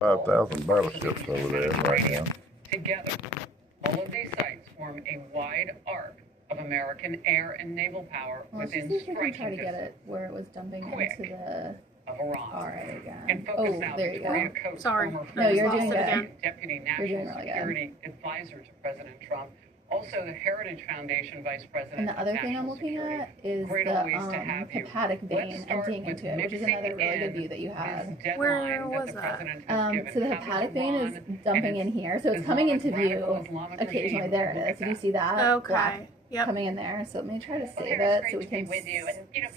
5,000 battleships over there right now. Together, all of these sites form a wide arc of American air and naval power within striking try to get it where it was dumping into the of Iran. All right, again. And focus now, there you Victoria go. Coates, Sorry. No, you're doing good. Deputy National Security Advisor to President Trump. Also, the Heritage Foundation Vice President. And the other thing I'm looking at is the hepatic vein emptying into it, which is another really good view that you had. Where was that? So the hepatic vein is dumping in here, so it's coming into view occasionally. There it is. Did you see that? Okay. Yep. Coming in there. So let me try to save it so we can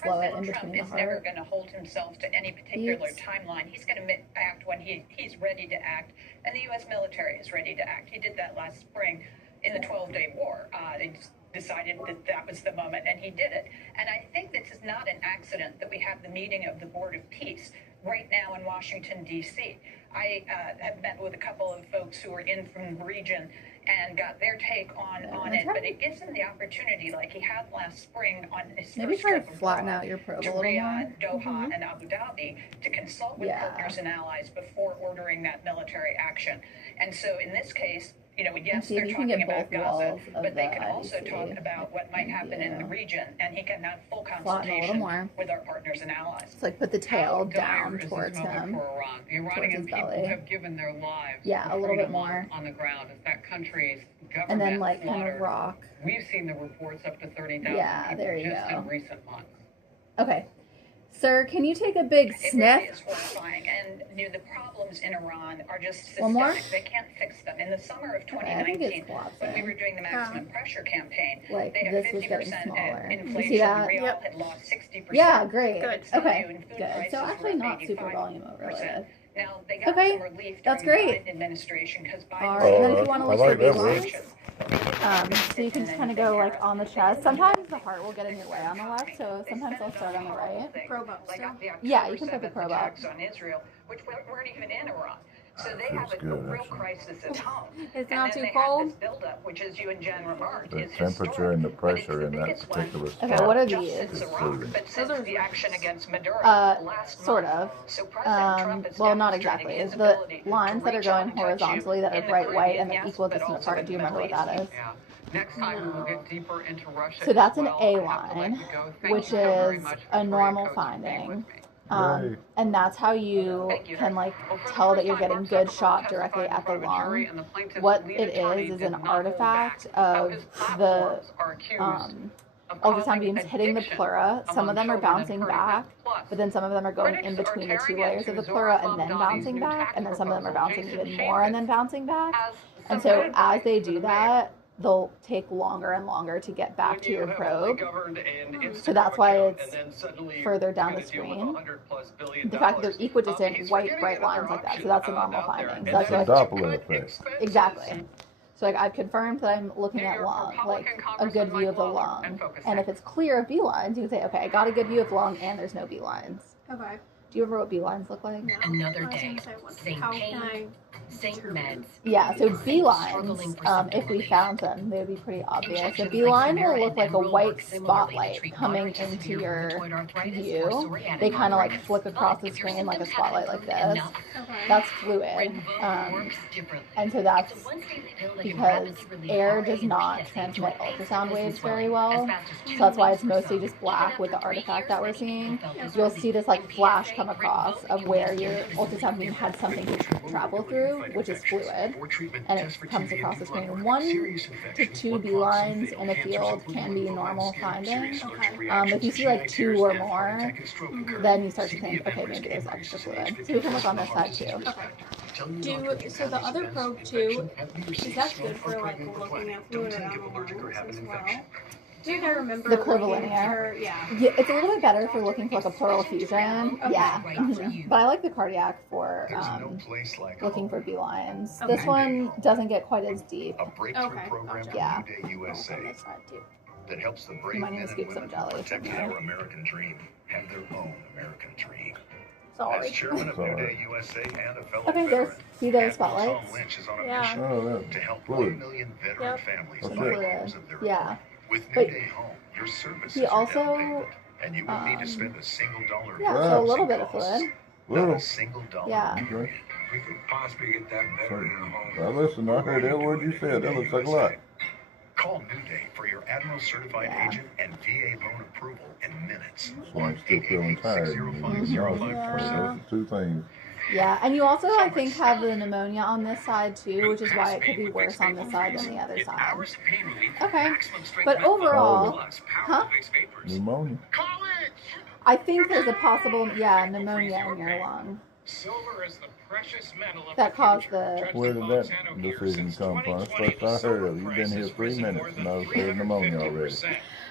slow it in between the heart. President Trump is never going to hold himself to any particular timeline. He's going to act when he's ready to act, and the U.S. military is ready to act. He did that last spring in the 12-day war. They decided that was the moment, and he did it. And I think this is not an accident that we have the meeting of the Board of Peace right now in Washington, D.C. I have met with a couple of folks who are in from the region and got their take on it, but it gives them the opportunity, like he had last spring on his maybe try to flatten out your probe a little more. Doha, and Abu Dhabi to consult with partners and allies before ordering that military action. And so in this case, yes, they're talking about Gaza, but they can also talk about what might happen in the region, and he can have full consultation with our partners and allies. It's like put the tail down towards him, the Iranian people have given their lives a little bit more on the ground as that country's government and then like kind of rock. We've seen the reports up to 30,000 there you just go. in recent months. Okay. Sir, can you take a big sniff? It really is horrifying, and the problems in Iran are just systemic. One more? They can't fix them. In the summer of 2019, when we were doing the maximum pressure campaign, like they had this was getting 50% smaller. inflation. You see that? Real had lost 60%. Yeah, great. Good. Okay, good. So actually not super volume overloaded. Now they got some relief that's during great. the Biden administration because Biden. All right, and then if you want to look at that the so you can just kind of go like on the chest. Sometimes the heart will get in your way on the left, so sometimes I'll start on the right. Probe up still. Yeah, you can put the probe up. On Israel, which weren't even in Iran. So they have a real crisis at home. It's not too and then cold. This buildup, which as you and Jen remarked, The is temperature historic, and the pressure in that particular spot. Okay, what are just these? since Iraq, but since the action against Maduro last Sort month. of. So President Trump is Well, not demonstrating exactly. his It's the ability to lines that are reach going out and touch you horizontally that are in the bright white Caribbean, and they're yes, equal but distance also apart. in Do you the remember what Middle that East. is? Yeah. Next time we will get deeper into Russia. So that's an as well. A I have to let line, you go. Thank which you so very is much, a Victoria normal Coates, for being finding. with me. And that's how you can like tell that you're getting good shot directly at the lung. What it is an artifact of the ultrasound beams hitting the pleura. Some of them are bouncing back, but then some of them are going in between the two layers of the pleura and then bouncing back, and then some of them are bouncing even more and then bouncing back. And so as they do that, they'll take longer and longer to get back to your probe. So that's why it's further down the screen. The fact that they're equidistant, white, bright lines like that. So that's a normal finding. So that's It's a like, Doppler effect. exactly. So like I've confirmed that I'm looking at lung, like a good view of the lung. And if it's clear of B lines, you can say, okay, I got a good view of lung and there's no B lines. Okay. Do you remember what B lines look like? No. Another day, same How pain, can I same meds. Yeah, so B lines, Struggling for symptom if we relief. found them, they would be pretty obvious. A Injections B like line will Humira look and like a Emerald white work similarly to spotlight treat coming moderate to into severe your rheumatoid arthritis or view. psoriatic They kind of like arthritis. flick across But the if your screen like a symptoms haven't spotlight like improved this. enough, Okay. That's fluid. Rinvoq works differently. And so that's It's a once-daily pill that can because rapidly relieve air RA does and not PSA transmit joint pain, ultrasound stiffness, waves and very swelling well. as fast as 2 So that's why weeks it's for mostly some. just black Even with the after 3 artifact that we're years, many seeing. people felt You'll this see this like relief. flash PSA, come across Rinvoq of can where make your difference. ultrasound beam had something to travel through, which is fluid, and it comes across the screen. 1 to 2 B lines in a field can be normal finding. If you see like 2 or more, then you start to think, okay, maybe there's extra fluid. So we can look on this side too. So the other probe too, is that good for like looking at fluid around the lungs as well? I think I remember The curvilinear. yeah. Yeah, it's a little bit better for looking for like a pleural fusion. Yeah, but I like the cardiac for looking for B lines. Okay. This one doesn't get quite as deep. A breakthrough Okay, program gotcha. from Yeah. New Day USA On this side too. that helps the You brave might need men to and scoop some women jelly who from protected there. our American dream have their own American dream. Sorry. As chairman of New Sorry. Day USA and a fellow Okay, veteran, there's see those Admiral Tom spotlights. Lynch is on a Yeah. mission Oh, to that's help fluid. 1 million veteran Yep. families That's buy it. homes of their Yeah. own. With New But Day Home, your service he is your also, down payment, and you won't need to spend a single dollar. Yeah, Right. so a little bit of fluid. Not Little. a single dollar. Yeah. Period. we could possibly get that better in a home. Well, listen, I heard every word you said. That looks like a lot. Call New Day for your Admiral certified Yeah. agent and VA loan approval in minutes. So I'm still feeling tired. Those are two things. Yeah, and you also, I think, have the pneumonia on this side too, which is why it could be worse on this side than the other side. Okay, but overall, huh? Pneumonia. I think there's a possible, pneumonia in your lung that caused the. Where did that decision come from? That's the first I heard of it. You've been here 3 minutes and I've heard pneumonia already.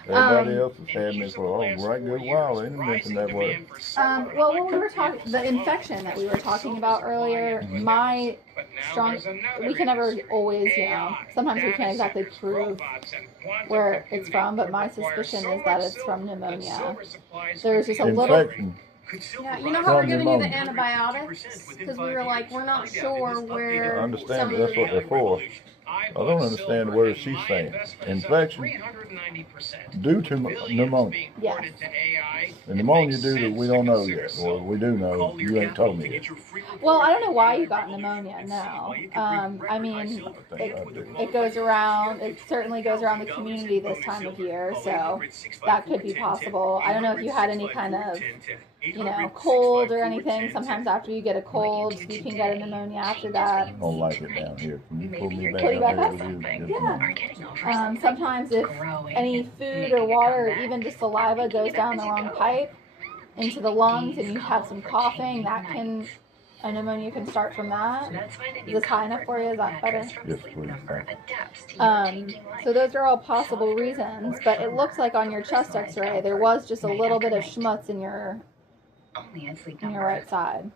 Everybody else has had me for a right good while. They didn't mention that word. Well, when we were talking, the infection that we were talking about earlier, my strong, we can never always, sometimes we can't exactly prove where it's from, but my suspicion is that it's from pneumonia. There's just a little. Infection. Yeah, you know how we're giving you the Pneumonia. antibiotics? Because we were like, we're not sure where. I understand, but that's what they're for. I don't understand the word she's saying. Infection due to pneumonia. Yes. And pneumonia due to we don't know yet. Or we do know. You ain't told me yet. Well, I don't know why you got pneumonia. No. I mean, it goes around. It certainly goes around the community this time of year, so that could be possible. I don't know if you had any kind of, cold or anything. Sometimes after you get a cold, you can get a pneumonia after that. I don't like it down here. Can you pull me Pull you back back up up? here? Yeah. Sometimes if any food or water or even just saliva goes down the wrong pipe into the lungs and you have some coughing, a pneumonia can start from that. Is this high enough for you? Is that better? Yes, please. So those are all possible reasons, but it looks like on your chest x-ray there was just a little bit of schmutz in your right side.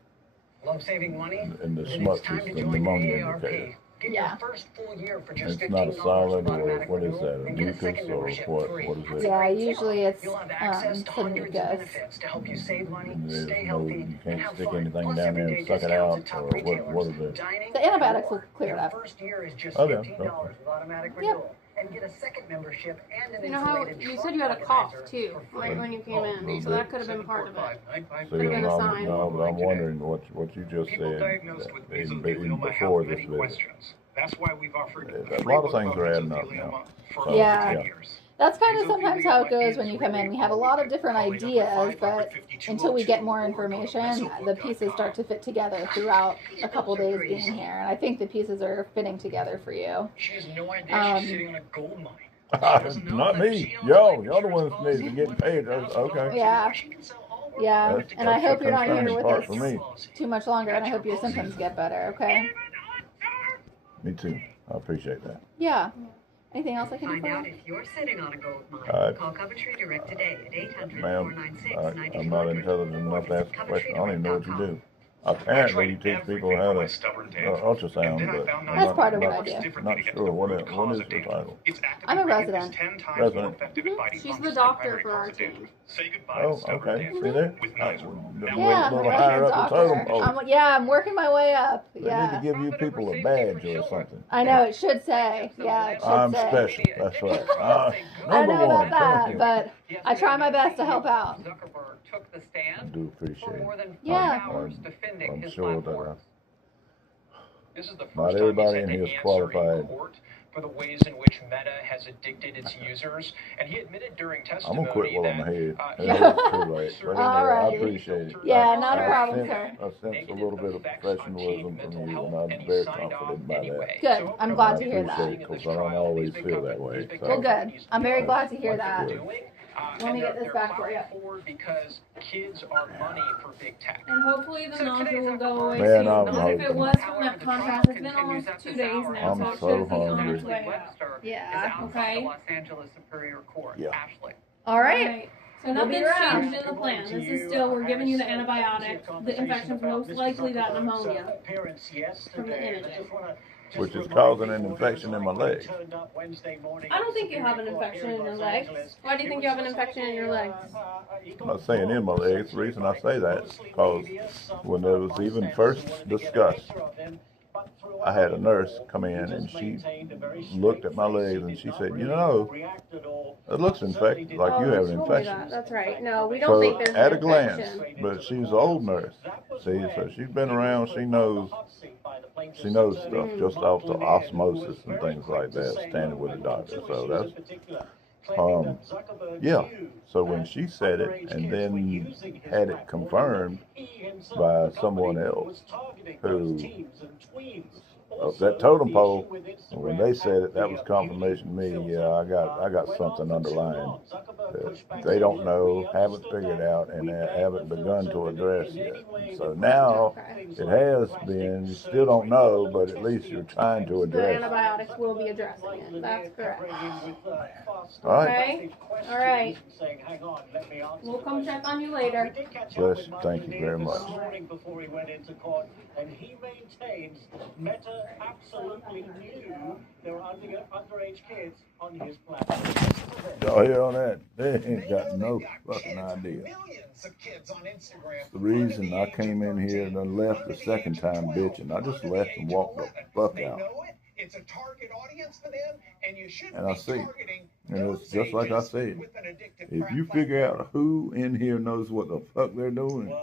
Love saving money? And the schmutz is the pneumonia indicator. Get Yeah. your first full year for just It's not a $15 solid with or automatic what is renewal, that? A and get a mucus second or membership what? free. What is That's it? Yeah, a great usually deal. it's You'll have access to some hundreds of mucus. benefits to help you save money, And there's stay no, healthy, you and can't have stick fun. anything Plus down there everyday and suck it discounts out, at top or what retailers. is it? Dining The antibiotics and will clear it Your up. first year is just Okay, $15 with automatic Yep. renewal. And get a second membership and an You know how insulated you truck said you had a cough organizer too, for right free. when you came in, so that could have been part of it. See, Could've been a sign. no, but I'm wondering what you just People said, diagnosed with measles even usually before have this many visit. questions. That's why we've offered A lot of things are adding up now. So, Yeah. years. That's kind of sometimes how it goes when you come in. We have a lot of different ideas, but until we get more information, the pieces start to fit together throughout a couple days being here. And I think the pieces are fitting together for you. She has no idea she's sitting on a gold mine. Not me. Y'all the ones that need to get paid. Okay. Yeah. Yeah, That's- and I that's hope the you're not here concerning with part us for me. too much longer, and I hope your symptoms get better, okay? Me too. I appreciate that. Yeah. Anything else I can do Find for out you? if you're sitting on a gold mine. Uh, Call Coventry Direct today at 800 Ma'am, 496 I'm not intelligent enough to ask a question. I don't even know what you do. Apparently, you teach people how to ultrasound, but That's part of what I do. Not sure. What is the title? I'm a resident. Resident. She's the doctor for our team. Oh, okay. See there? Yeah, A I'm a little higher resident up the totem doctor. pole. I'm working my way up. They need to Yeah. give you people a badge or something. I know, it should say. Yeah, it should I'm say. special. That's right. I Number know one. about that, Thank you. but I try my best to help out. Zuckerberg took the I stand do for appreciate more it. than 4 Yeah. hours defending I'm his sure platform. This is the first Not time everybody he's in had here to is answer qualified. in court for the ways in which Meta has addicted its users, and he admitted during I'm testimony gonna quit while I'm that ahead. he It's too late. But anyway, I Alrighty. appreciate it. Yeah, I- not a I problem, sense- sir. I sense a little bit of professionalism from you, and I'm very confident by that. Good. I'm glad to hear I that. appreciate it, 'cause I don't always feel that way. So. Well, good. I'm very glad to hear that. Good. Let me get this back for you. Because kids are money for big tech. And hopefully the nausea will go away Man, soon. I'm Even if it hoping. was from that contrast, it's been almost 2 days now, I'm so it so should be on hungry. its way out. Webster Yeah. is outside Okay. the Los Angeles Superior Court. Yeah. Ashley. All right. Right. So We'll be nothing's around. changed in the plan. This is still, we're giving you the antibiotic. The infection's most likely that pneumonia from the imaging. Which is causing an infection in my leg. I don't think you have an infection in your legs. Why do you think you have an infection in your legs? I'm not saying in my legs. The reason I say that is because when it was even first discussed, I had a nurse come in and she looked at my legs and she said, you know, it looks infected, like you have an infection. That's right. No, we don't So think there's at a an glance, infection. but she's an old nurse. See, so she's been around. She knows stuff just off the osmosis and things like that, standing with the doctor. So that's yeah. So when she said it and then had it confirmed by someone else who that totem pole, when they said it, that was confirmation to me. Yeah, I got something underlying that they don't know, haven't figured out, and haven't begun to address yet. So now it has been. You still don't know, but at least you're trying to The address it. antibiotics will be addressing it. That's correct. All right. Okay. All right. We'll come check on you later. Bless you. Thank you very much. Before he went into court, and he maintains Meta absolutely knew there were underage kids on his platform. Y'all hear on that? They ain't got no fucking idea. The reason I came in here and then left the second time bitching, I just left and walked the fuck out. It's a target audience for them, and you shouldn't And I be see. targeting And those it's just like I ages said. with an addictive If you platform. figure out who in here knows what the fuck they're doing,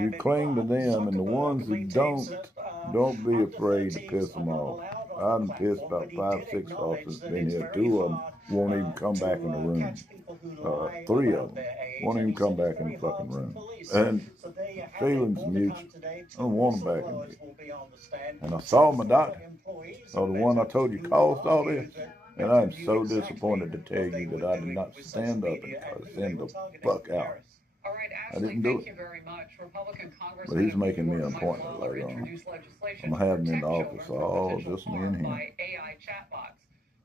you cling to them, and the ones who don't be afraid to piss them off. I've pissed about 5, 6 off since been here. 2 of them won't even come back in the room. 3 of them won't even come back in the fucking room. And feelings mutual. I don't want them back in here. And I saw my doctor, or the one I told you caused all this. And I'm so disappointed to tell you that I did not stand up and send the fuck out. All right, I Ashley, didn't do thank it. you very much. Republican Congressman But he's making me an appointment Mike later on. introduced legislation I'm gonna have him in the to protect office, children all from potential just me and harm him. by AI chatbots.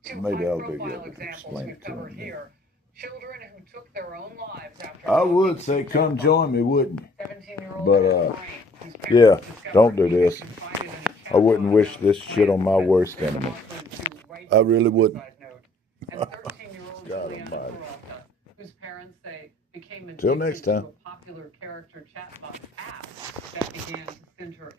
Two Maybe I'll be high-profile able to examples explain we've it to covered him. here. Children who took their own lives after I would say come join me, wouldn't you? 17-year-old But yeah, don't do this. I wouldn't wish this shit on my worst enemy. I really wouldn't. And 13-year-old God Juliana almighty. Peralta, whose parents say became Till addicted next to time. a popular character chatbot app that began to send her